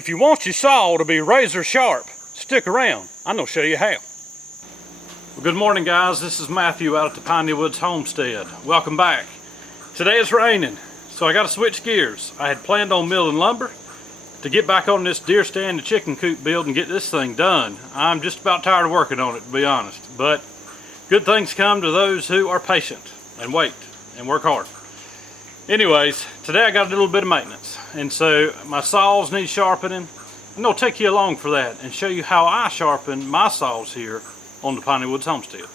If you want your saw to be razor sharp, stick around. I'm going to show you how. Well, good morning, guys. This is Matthew out at the Piney Woods Homestead. Welcome back. Today it's raining, so I got to switch gears. I had planned on milling lumber to get back on this deer stand and chicken coop build and get this thing done. I'm just about tired of working on it, to be honest. But good things come to those who are patient and wait and work hard. Anyways, today I got a little bit of maintenance, and so my saws need sharpening. I'm going to take you along for that and show you how I sharpen my saws here on the Piney Woods Homestead.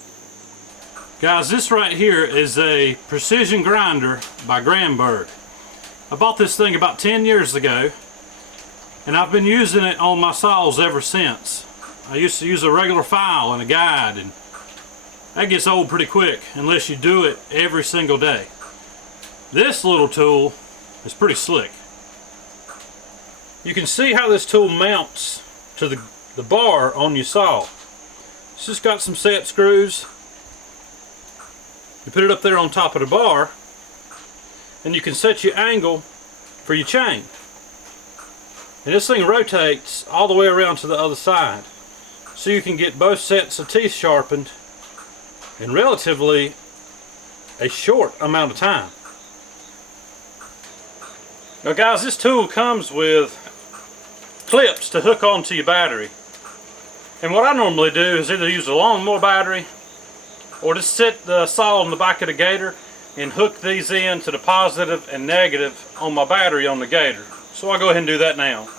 Guys, this right here is a precision grinder by Granberg. I bought this thing about 10 years ago, and I've been using it on my saws ever since. I used to use a regular file and a guide, and that gets old pretty quick unless you do it every single day. This little tool is pretty slick. You can see how this tool mounts to the bar on your saw. It's just got some set screws. You put it up there on top of the bar, and you can set your angle for your chain. And this thing rotates all the way around to the other side, so you can get both sets of teeth sharpened in relatively a short amount of time. Now guys, this tool comes with clips to hook onto your battery. And what I normally do is either use a lawnmower battery or just sit the saw on the back of the gator and hook these in to the positive and negative on my battery on the gator. So I'll go ahead and do that now.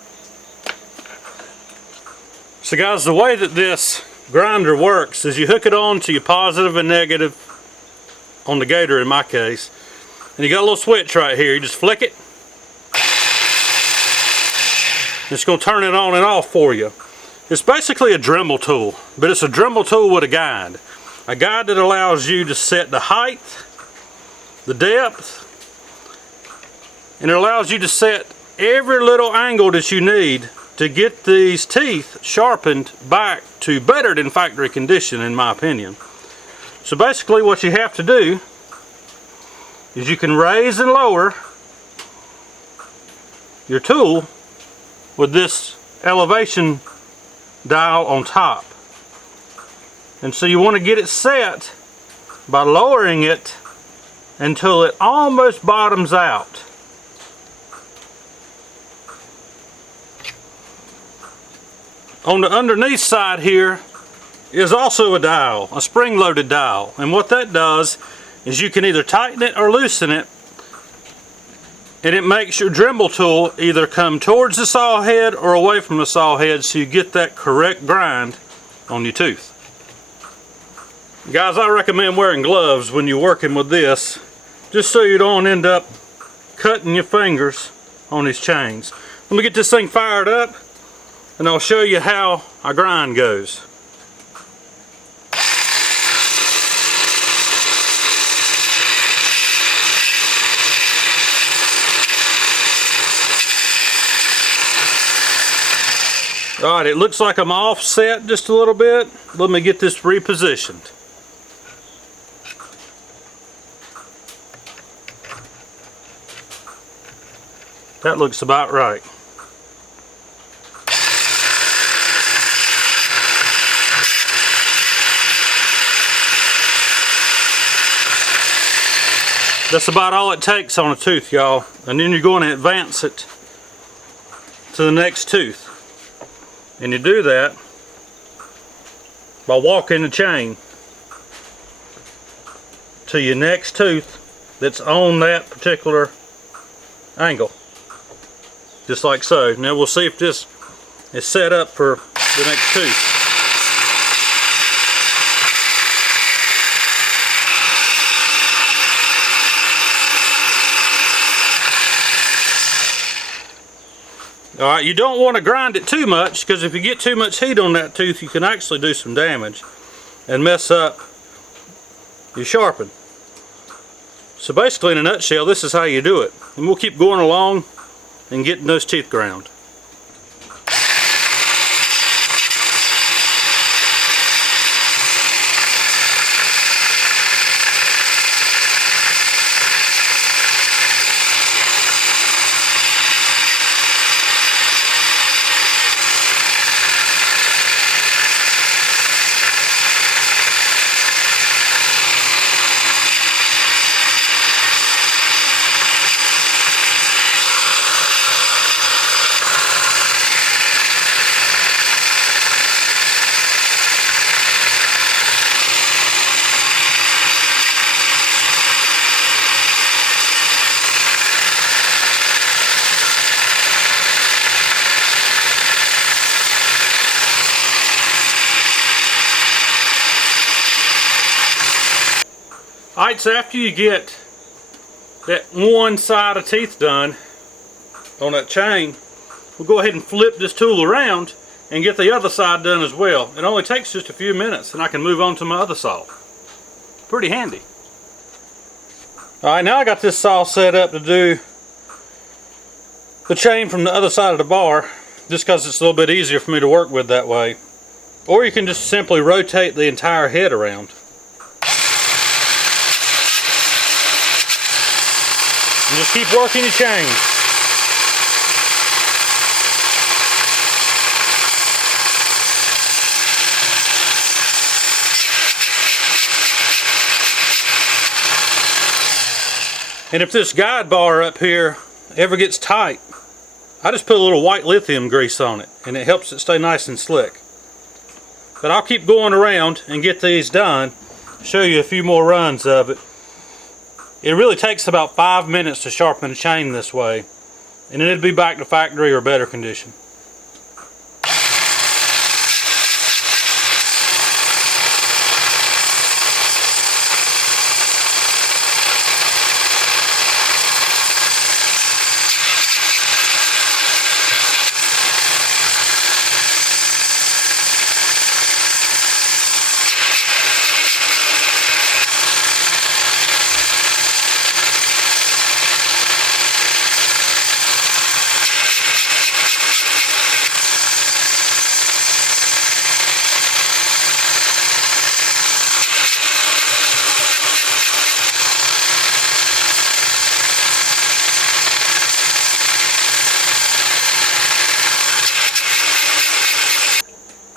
So guys, the way that this grinder works is you hook it on to your positive and negative on the gator in my case. And you got a little switch right here. You just flick it. It's going to turn it on and off for you. It's basically a Dremel tool, but it's a Dremel tool with a guide. A guide that allows you to set the height, the depth, and it allows you to set every little angle that you need to get these teeth sharpened back to better than factory condition, in my opinion. So basically what you have to do is you can raise and lower your tool with this elevation dial on top. And so you want to get it set by lowering it until it almost bottoms out. On the underneath side here is also a dial, a spring-loaded dial. And what that does is you can either tighten it or loosen it, and it makes your Dremel tool either come towards the saw head or away from the saw head, so you get that correct grind on your tooth. Guys, I recommend wearing gloves when you're working with this, just so you don't end up cutting your fingers on these chains. Let me get this thing fired up, and I'll show you how our grind goes. Alright, it looks like I'm offset just a little bit. Let me get this repositioned. That looks about right. That's about all it takes on a tooth, y'all. And then you're going to advance it to the next tooth. And you do that by walking the chain to your next tooth that's on that particular angle. Just like so. Now we'll see if this is set up for the next tooth. Alright, you don't want to grind it too much, because if you get too much heat on that tooth, you can actually do some damage and mess up your sharpen. So basically, in a nutshell, this is how you do it. And we'll keep going along and getting those teeth ground. Alright, so after you get that one side of teeth done on that chain, we'll go ahead and flip this tool around and get the other side done as well. It only takes just a few minutes and I can move on to my other saw. Pretty handy. Alright, now I got this saw set up to do the chain from the other side of the bar, just because it's a little bit easier for me to work with that way. Or you can just simply rotate the entire head around. And just keep working your chain. And if this guide bar up here ever gets tight, I just put a little white lithium grease on it and it helps it stay nice and slick. But I'll keep going around and get these done, show you a few more runs of it. It really takes about 5 minutes to sharpen a chain this way, and then it'll be back to factory or better condition.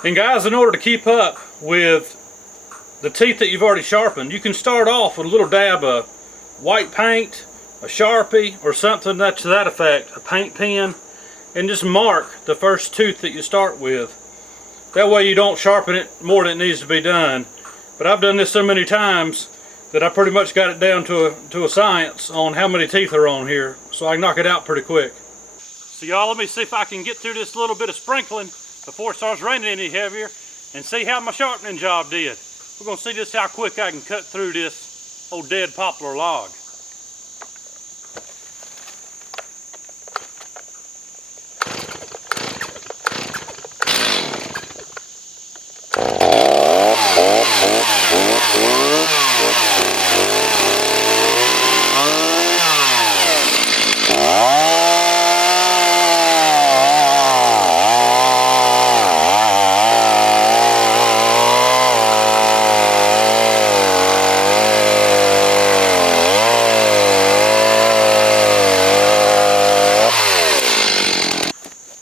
And guys, in order to keep up with the teeth that you've already sharpened, you can start off with a little dab of white paint, a Sharpie, or something to that effect, a paint pen, and just mark the first tooth that you start with. That way you don't sharpen it more than it needs to be done. But I've done this so many times that I pretty much got it down to a science on how many teeth are on here, so I can knock it out pretty quick. So y'all, let me see if I can get through this little bit of sprinkling before it starts raining any heavier and see how my sharpening job did. We're going to see just how quick I can cut through this old dead poplar log.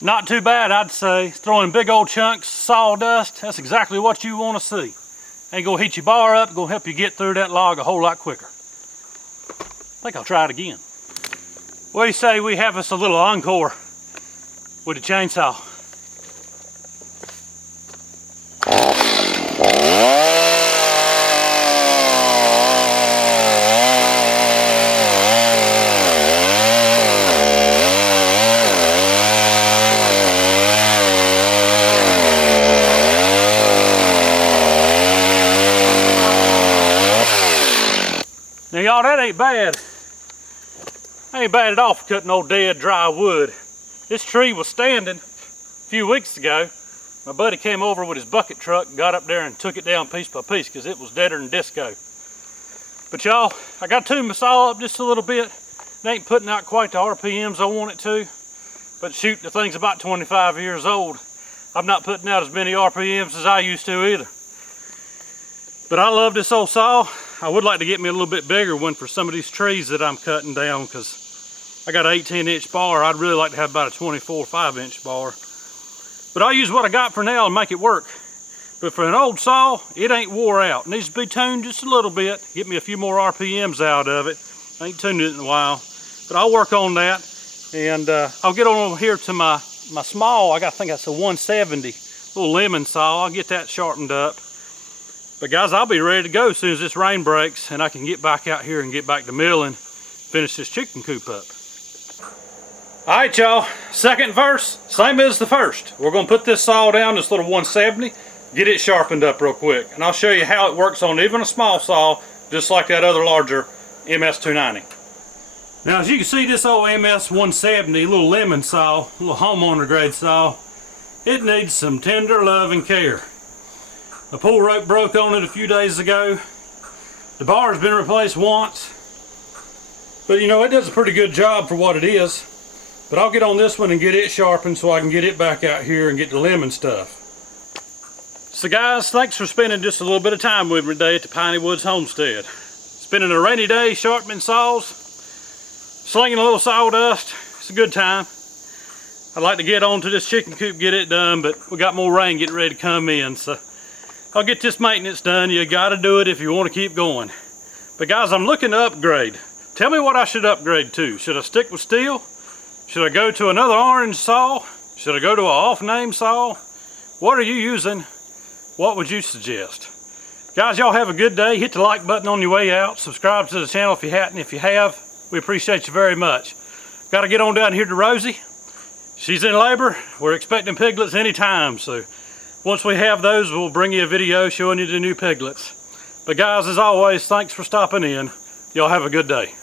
Not too bad, I'd say. Throwing big old chunks of sawdust, that's exactly what you want to see. Ain't gonna heat your bar up, gonna help you get through that log a whole lot quicker. I think I'll try it again. What do you say we have us a little encore with the chainsaw? Now y'all, that ain't bad. Ain't bad at all for cutting old dead dry wood. This tree was standing a few weeks ago. My buddy came over with his bucket truck, got up there and took it down piece by piece because it was deader than disco. But y'all, I got to tune my saw up just a little bit. It ain't putting out quite the RPMs I want it to. But shoot, the thing's about 25 years old. I'm not putting out as many RPMs as I used to either. But I love this old saw. I would like to get me a little bit bigger one for some of these trees that I'm cutting down, because I got an 18-inch bar. I'd really like to have about a 24 5-inch bar. But I'll use what I got for now and make it work. But for an old saw, it ain't wore out. It needs to be tuned just a little bit. Get me a few more RPMs out of it. I ain't tuned it in a while. But I'll work on that. And I'll get on over here to my small, I think that's a 170 little lemon saw. I'll get that sharpened up. But guys, I'll be ready to go as soon as this rain breaks and I can get back out here and get back to milling, finish this chicken coop up. All right, y'all, second verse, same as the first. We're gonna put this saw down, this little 170, get it sharpened up real quick. And I'll show you how it works on even a small saw just like that other larger MS-290. Now, as you can see, this old MS-170, little lemon saw, little homeowner grade saw, it needs some tender love and care. The pull rope broke on it a few days ago. The bar has been replaced once. But you know, it does a pretty good job for what it is. But I'll get on this one and get it sharpened so I can get it back out here and get the lemon stuff. So guys, thanks for spending just a little bit of time with me today at the Piney Woods Homestead. Spending a rainy day sharpening saws, slinging a little sawdust. It's a good time. I'd like to get onto this chicken coop, get it done, but we got more rain getting ready to come in, so I'll get this maintenance done. You gotta do it if you want to keep going. But guys, I'm looking to upgrade. Tell me what I should upgrade to. Should I stick with steel? Should I go to another orange saw? Should I go to an off-name saw? What are you using? What would you suggest? Guys, y'all have a good day. Hit the like button on your way out. Subscribe to the channel if you hadn't. If you have, we appreciate you very much. Got to get on down here to Rosie. She's in labor. We're expecting piglets anytime, so once we have those, we'll bring you a video showing you the new piglets. But guys, as always, thanks for stopping in. Y'all have a good day.